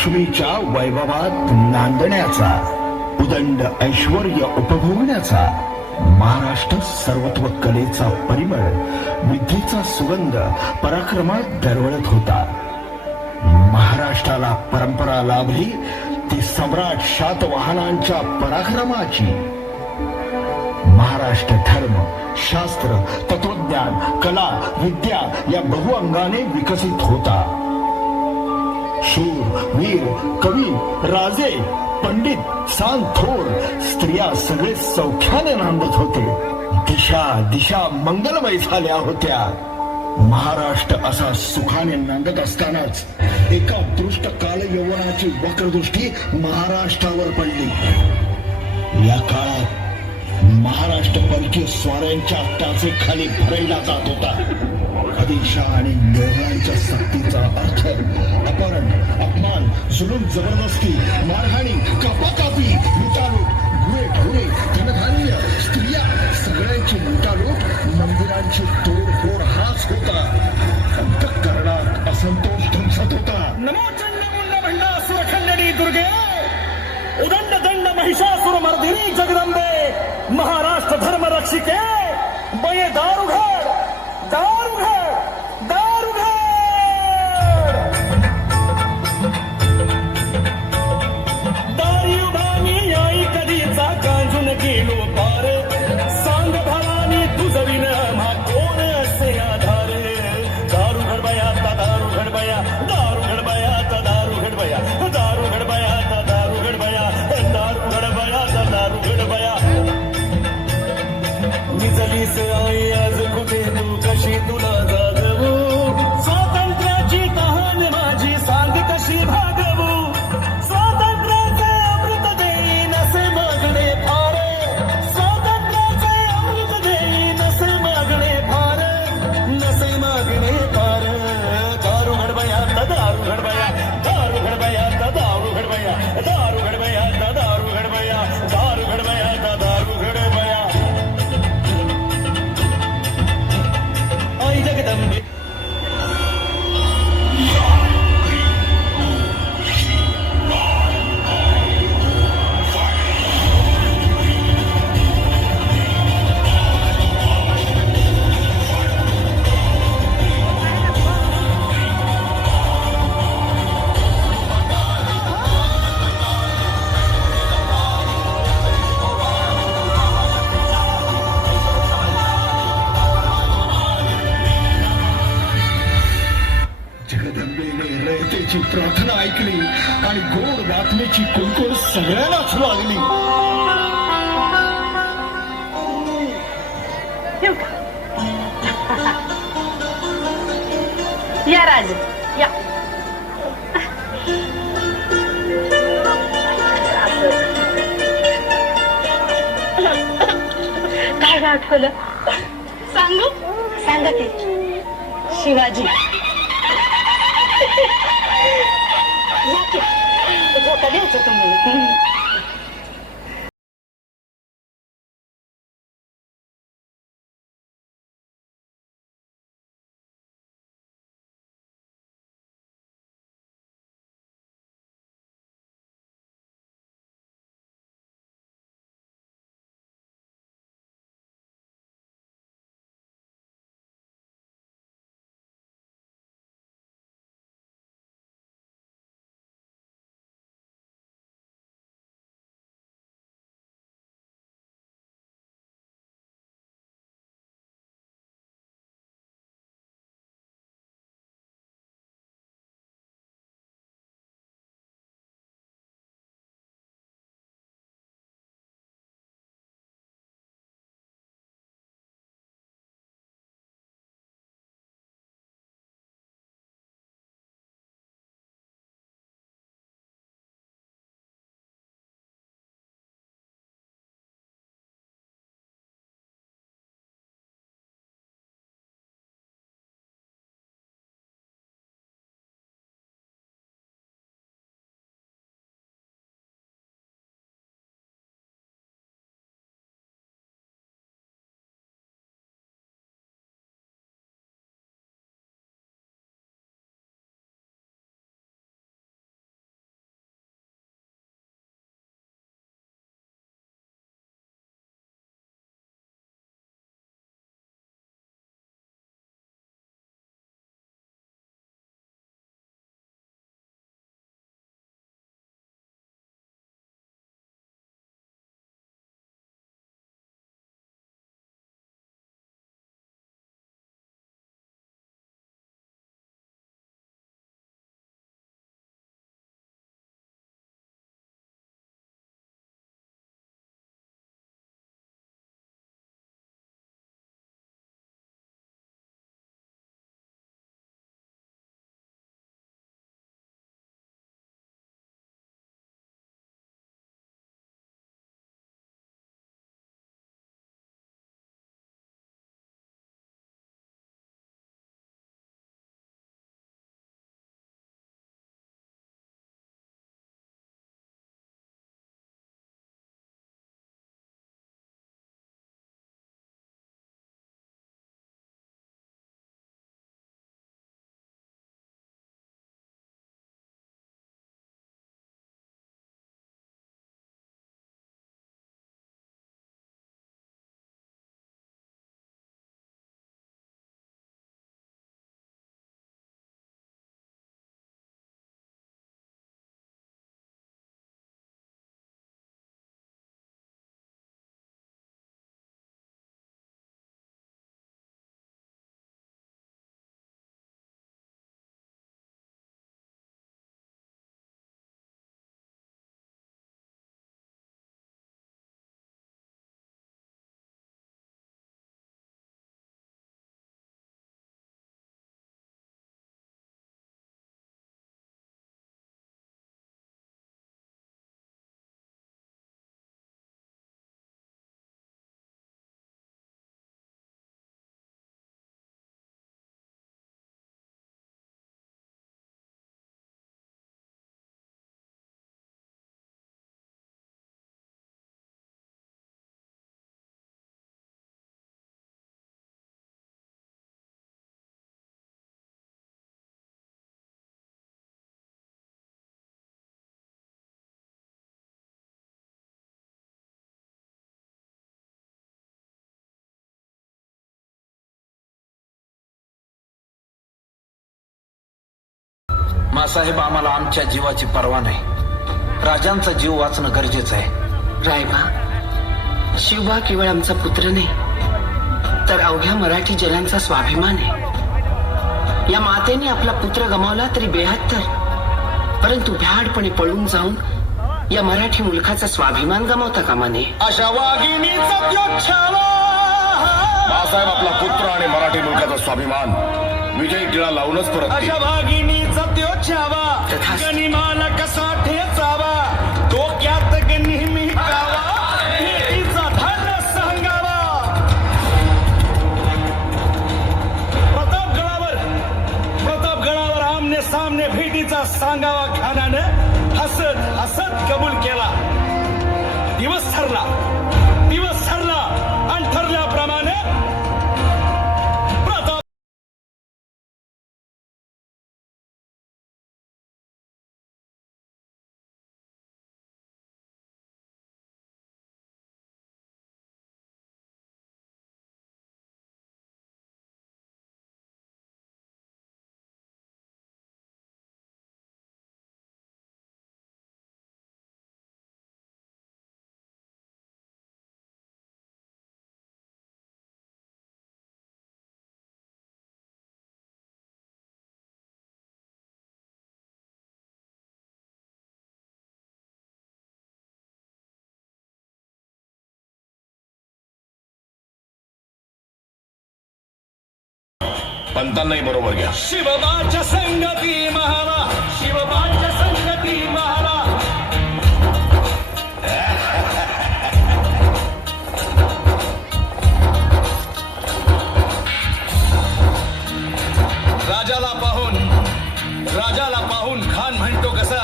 लक्ष्मीच्या वैभवात नांदण्याचा उदंड ऐश्वर उपभोगण्याचा महाराष्ट्र सर्वत्व कलेचा परिमळ विद्येचा सुगंध पराक्रमात दरवळत होता. महाराष्ट्राला परंपरा लाभली ती सम्राट शातवाहनांच्या पराक्रमाची. महाराष्ट्र धर्म शास्त्र तत्वज्ञान कला विद्या या बहुअंगाने विकसित होता. शूर वीर कवी राजे पंडित सांग थोर स्त्रिया सगळे सौख्याने नांदत होते. दिशा दिशा मंगलमय झाल्या होत्या. महाराष्ट्र असा सुखाने नांदत असतानाच एका दृष्ट काल यवनाची वक्रदृष्टी महाराष्ट्रावर पडली. या काळात महाराष्ट्र परकीय स्वाऱ्यांच्या टाचे खाली भरायला जात होता. आदिशा आणि मोहनांच्या सक्तीचा अर्थ अपहरण अपमान जुलूम जबरदस्ती मारहाणी कापाकापी लुटालूट गुरे ढोरे धनधान्य स्त्रिया सगळ्यांची लुटालूट मंदिरांची तोडफोड हाच होता. अंतकरणात असंतोष ध्वंसत होता. नमो चंडमुंड भंडासुर खंडणी दुर्गे उदंड दंड महिषासुर मर्दिनी जगद महाराष्ट्र धर्म रक्षिके बये दारुघड दारुघड आणि गोड बातमीची कुलकुल सगळ्यांनाच लागली. या राज या. काय आठवलं? सांगू? सांगा की. शिवाजी. या मासाहेब आम्हाला आमच्या जीवाची पर्वा नाही. राजांचा जीव वाचणं गरजेचं आहे. रायबा शिवबा केवळ आमचा पुत्र नाही. तर अवघ्या मराठी जनांचा स्वाभिमान आहे. या मातेने आपला पुत्र गमावला तरी बेहत्तर. परंतु भ्याडपणे पळून जाऊन या मराठी मुलखाचा स्वाभिमान गमावता कामा नये. अशा बाळासाहेब आपला पुत्र आणि मराठी मुलकाचा स्वाभिमान विजयी टिळा लावूनच परत अशा कसा ठेचावा डोक्यात नेहमी धन सांगावा. प्रतापगडावर प्रतापगडावर आमने सामने भेटीचा सांगावा खानानं हसत हसत कबूल केला. दिवस ठरला दिवस ठरला. पंतांनाही बरोबर घ्या शिवबाच्या संगती महारा शिवबाच्या संगती महारा। राजाला पाहून राजाला पाहून खान म्हणतो कसा?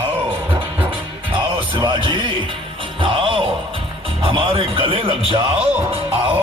आओ आओ शिवाजी आओ हमारे गले लग जाओ आओ।